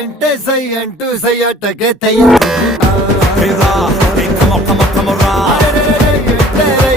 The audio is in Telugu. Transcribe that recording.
అంటే సై అంటూ సయ్యటకే తయ్య Hey, ra, hey, come on, ra. అంటే